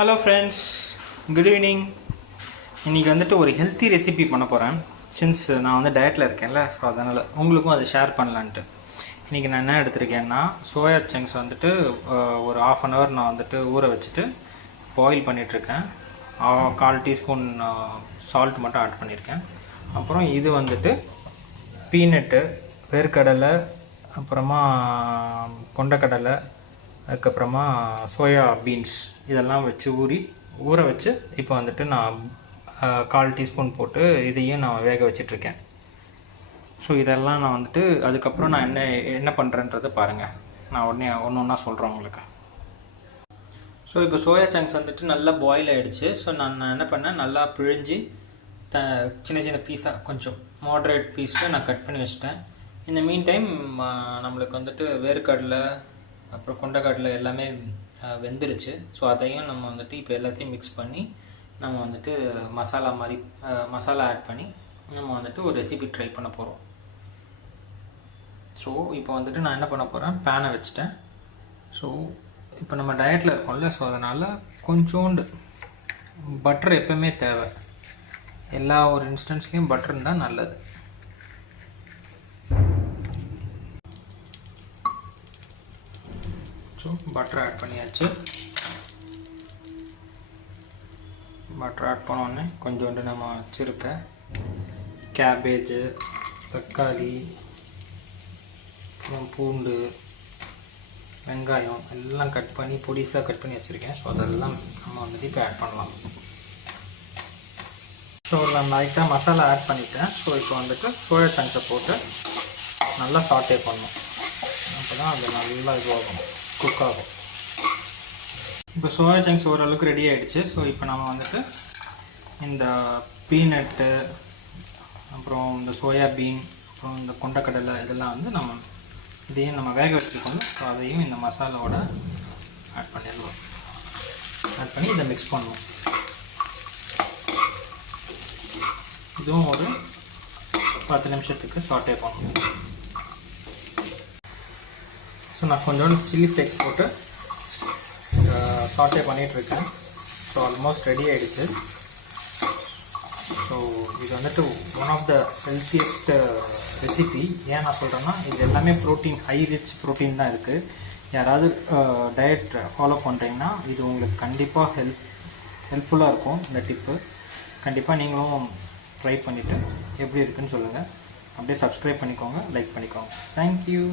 Hello friends, good evening. இன்றைக்கி வந்துட்டு ஒரு ஹெல்த்தி ரெசிபி பண்ண போகிறேன். சின்ஸ் நான் வந்து டயட்டில் இருக்கேன்ல, ஸோ அதனால் உங்களுக்கும் அதை ஷேர் பண்ணலான்ட்டு. இன்றைக்கி நான் என்ன எடுத்திருக்கேன்னா, சோயா சங்க்ஸ் வந்துட்டு ஒரு 1/2 hour நான் வந்துட்டு ஊற வச்சுட்டு பாயில் பண்ணிகிட்ருக்கேன். 1/4 டீஸ்பூன் சால்ட் மட்டும் ஆட் பண்ணியிருக்கேன். அப்புறம் இது வந்துட்டு பீனட்டு, வேர்க்கடலை, அப்புறமா கொண்டக்கடலை, அதுக்கப்புறமா சோயா பீன்ஸ் இதெல்லாம் வச்சு ஊற வச்சு இப்போ வந்துட்டு நான் 1/4 டீஸ்பூன் போட்டு இதையும் நான் வேக வச்சிட்ருக்கேன். ஸோ இதெல்லாம் நான் வந்துட்டு அதுக்கப்புறம் நான் என்ன பண்ணுறேன்றதை பாருங்கள். நான் உடனே ஒன்று ஒன்றா சொல்கிறேன் உங்களுக்கு. ஸோ இப்போ சோயா சங்க்ஸ் வந்துட்டு நல்லா பாயில் ஆகிடுச்சு. ஸோ நான் என்ன பண்ணேன், நல்லா பிழிஞ்சு சின்ன சின்ன பீஸாக கொஞ்சம் மாட்ரேட் பீஸில் நான் கட் பண்ணி வச்சிட்டேன். இந்த மீன் டைம் நம்மளுக்கு வந்துட்டு வேர்க்கடலை அப்புறம் கொண்டக்கடலை எல்லாமே வெந்துருச்சு. ஸோ அதையும் நம்ம வந்துட்டு இப்போ எல்லாத்தையும் மிக்ஸ் பண்ணி நம்ம வந்துட்டு மசாலா ஆட் பண்ணி நம்ம வந்துட்டு ஒரு ரெசிபி ட்ரை பண்ண போகிறோம். ஸோ இப்போ வந்துட்டு நான் என்ன பண்ண போகிறேன், பேனை வச்சுட்டேன். ஸோ இப்போ நம்ம டயட்டில் இருக்கோம்ல, ஸோ அதனால் கொஞ்சோண்டு பட்டர் எப்போவுமே தேவை. எல்லா ஒரு இன்ஸ்டன்ஸ்லேயும் பட்டர் இருந்தால் நல்லது. ஸோ பட்டர் ஆட் பண்ணியாச்சு. பட்டர் ஆட் பண்ணோடனே கொஞ்சோண்டு நம்ம வச்சுருக்க கேபேஜு, தக்காளி, அப்புறம் பூண்டு, வெங்காயம் எல்லாம் கட் பண்ணி பொடிசாக கட் பண்ணி வச்சுருக்கேன். ஸோ அதெல்லாம் நம்ம வந்துட்டு இப்போ ஆட் பண்ணலாம். ஸோ நான் லைட்டாக மசாலா ஆட் பண்ணிட்டேன். ஸோ இப்போ வந்துட்டு சோயா சங்க்ஸை போட்டு நல்லா சாட்டே பண்ணணும். அப்போ தான் அது நல்லா இதுவாகும், குக் ஆகும். இப்போ சோயா சங்க்ஸ் ஓரளவுக்கு ரெடி ஆகிடுச்சு. ஸோ இப்போ நம்ம வந்துட்டு இந்த பீனட்டு, அப்புறம் இந்த சோயாபீன், அப்புறம் இந்த கொண்டக்கடலை இதெல்லாம் வந்து இதையும் நம்ம வேக வச்சுருக்கோம். ஸோ அதையும் இந்த மசாலாவோட ஆட் பண்ணிடலாம். ஆட் பண்ணி இதை மிக்ஸ் பண்ணுவோம். இதுவும் ஒரு 10 நிமிஷத்துக்கு சாட்டே பண்ணணும். ஸோ நான் கொஞ்சோண்டு சில்லி ஃப்ளேக்ஸ் போட்டு சாட்டே பண்ணிகிட்ருக்கேன். ஸோ ஆல்மோஸ்ட் ரெடி ஆகிடுச்சு. ஸோ இது வந்துட்டு one of the healthiest recipe. ஏன் நான் சொல்கிறேன்னா, இது எல்லாமே ப்ரோட்டீன், ஹை ரிச் ப்ரோட்டீன் தான் இருக்குது. யாராவது டயட் ஃபாலோ பண்ணுறீங்கன்னா இது உங்களுக்கு கண்டிப்பாக ஹெல்ப்ஃபுல்லாக இருக்கும். இந்த டிப்பு கண்டிப்பாக நீங்களும் ட்ரை பண்ணிவிட்டு எப்படி இருக்குன்னு சொல்லுங்கள். அப்படியே சப்ஸ்கிரைப் பண்ணிக்கோங்க, லைக் பண்ணிக்கோங்க. தேங்க்யூ.